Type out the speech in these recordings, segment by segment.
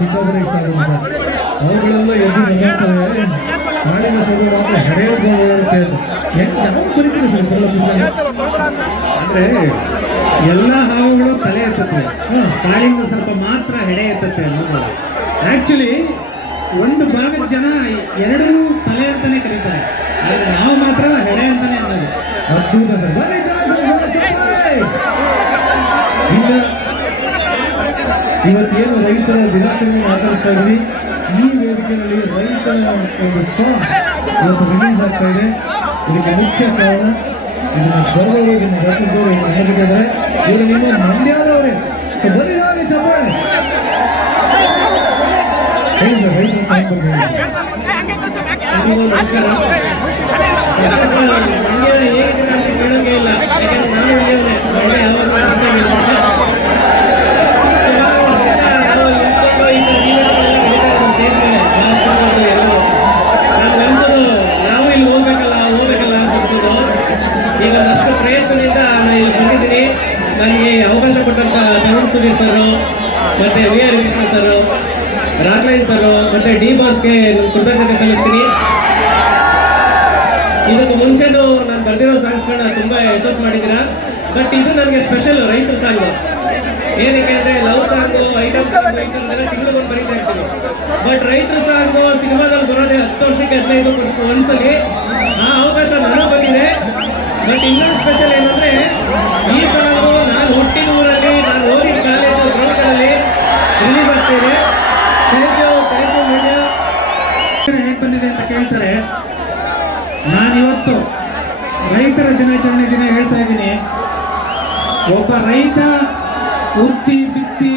ಸಿಕ್ಕಾಪಟ್ಟೆ ಇಷ್ಟ ಆಗುತ್ತೆ ಸರ್. ಅವುಗಳೆಲ್ಲ ಎದ್ದು ಬಂದಿರ್ತವೆ ನಾಳಿನ ಸಭೆ ಮಾತ್ರ ಹೆಡೆ ಹೋಗುತ್ತೆ ಹೆಂಗೆ ಯಾವ ಬರೀತೀರಿ ಸರ್ ಇದೆಲ್ಲ ಅಂದ್ರೆ ಎಲ್ಲ ಹಾವುಗಳು ತಲೆ ಎತ್ತುತ್ತವೆ. ಕಾಳಿಂಗ ಸ್ವಲ್ಪ ಮಾತ್ರ ಹೆಡೆ ಎತ್ತುತ್ತೆ ಅನ್ನೋದು. ಆಕ್ಚುಲಿ ಒಂದು ಭಾಗದ ಜನ ಎರಡನ್ನೂ ತಲೆ ಅಂತಾನೆ ಕರೀತಾರೆ. ಆದ್ರೆ ನಾವು ಮಾತ್ರ ಹೆಡೆ ಅಂತಾನೆ ಅನ್ನೋದು. ಅದ್ಭುತ ಸರ್. ಬರೀ ಜನ ಸರ್. ಇನ್ನ ಇವತ್ತೇನು ರೈತರ ದಿನಾಚರಣೆ ಆಚರಿಸ್ತಾ ಇದ್ವಿ ಈ ವೇದಿಕೆಯಲ್ಲಿ ರೈತರ ಒಂದು ಸಾಂಗ್ ಇವತ್ತು ರಿಲೀಸ್ ಆಗ್ತಾ ಇದೆ ಇದಕ್ಕೆ ಮುಖ್ಯ ಕಾರಣ ಇದನ್ನು ಬರೆದವರು ಇದನ್ನು ರಚಿಸಿದವರು ಇದನ್ನ ಇವರು ನಿಮ್ಮ ಮಂಡ್ಯದವರೇ ಬನ್ನಿ ಹಾಗೆ ಚಪ್ಪಾಳೆ ಹೇಳಿ ನನಗೆ ಅವಕಾಶ ಕೊಟ್ಟಂತ ತರುಣ್ ಸುಧೀರ್ ಸರ್, ಮತ್ತೆ V R Krishna sir Raghavendra sir, ಮತ್ತೆ ಡಿ ಬಾಸ್ಗೆ ಕೃತಜ್ಞತೆ ಸಲ್ಲಿಸ್ತೀನಿ. ಇದಕ್ಕೆ ಮುಂಚೆನೂ ನಾನು ಬರ್ದಿರೋ ಸಾಂಗ್ಸ್ಗಳನ್ನ ತುಂಬಾ ಯಶಸ್ ಮಾಡಿದ್ದೀರಾ? ಬಟ್ ಇದು ನನಗೆ ಸ್ಪೆಷಲ್ ರೈತರ ಸಾಂಗ್. ಏನಕ್ಕೆ ಅಂದ್ರೆ ಲವ್ ಸಾಂಗು, ಐಟಮ್ ಸಾಂಗು ಈ ಥರದ್ದೆಲ್ಲ ತಿಂಗಳು ಒಂದು ಬರೀತಾ ಇರ್ತೀನಿ. ಬಟ್ ರೈತರ ಸಾಂಗು ಸಿನಿಮಾದಲ್ಲಿ ಬರೋದೇ ಹತ್ತು ವರ್ಷಕ್ಕೆ ಹದಿನೈದು ವರ್ಷ ಒಂದ್ಸಲಿ. ಆ ಅವಕಾಶ ನನಗೆ ಬಂದಿದೆ. ಬಟ್ ಇನ್ನೊಂದು ಸ್ಪೆಷಲ್ ಏನಂದ್ರೆ ಈ ಸಾಂಗು ನಾನು ಹುಟ್ಟಿದ ಊರಲ್ಲಿ ನಾನು ಓದಿದ ಕಾಲೇಜು ಗ್ರೌಂಡ್ಗಳಲ್ಲಿ ಆಗ್ತಾ thank you thank you Mandya ಹೇಗೆ ಬಂದಿದೆ ಅಂತ ಕೇಳ್ತಾರೆ? ನಾನಿವತ್ತು ರೈತರ ದಿನಾಚರಣೆ ದಿನ ಹೇಳ್ತಾ ಇದ್ದೀನಿ. ಒಬ್ಬ ರೈತ ಉತ್ತಿ ಬಿತ್ತಿ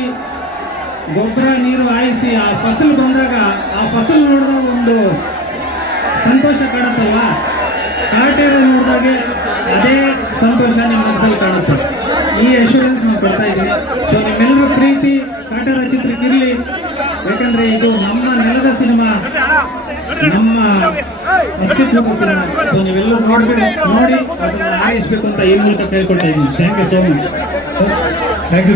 ಗೊಬ್ಬರ ನೀರು ಹಾಯಿಸಿ ಆ ಫಸಲು ಬಂದಾಗ ಆ ಫಸಲು ನೋಡಿದಾಗ ಒಂದು ಸಂತೋಷ ಕಾಣುತ್ತಲ್ವಾ? ಕಾಟೇರ ನೋಡಿದಾಗೆ ಅದೇ ಸಂತೋಷ ನಿಮ್ಮ ಮನದಲ್ಲಿ ಕಾಣುತ್ತೆ. ಈ ಅಶ್ಯೂರೆನ್ಸ್ ನಾವು ಕೊಡ್ತಾ ಇದ್ದೀವಿ. ಸೊ ಪ್ರೀತಿ ಕಾಟೇರ ಚಿತ್ರಕ್ಕಿರಲಿ ಯಾಕಂದ್ರೆ ಇದು ನಮ್ಮ ನೆಲದ ಸಿನಿಮಾ. ನಮ್ಮ ಅಸ್ತಿತ್ವದ ಸಿನಿಮಾ. ನೀವೆಲ್ಲರೂ ನೋಡ್ಬೇಕು. ನೋಡಿ, ಅದನ್ನ ಆಯಿಸ್ಬೇಕು ಅಂತ ಈ ಮೂಲಕ ಕೇಳ್ಕೊಳ್ತಾ ಇದ್ದೀನಿ. Thank you so much thank you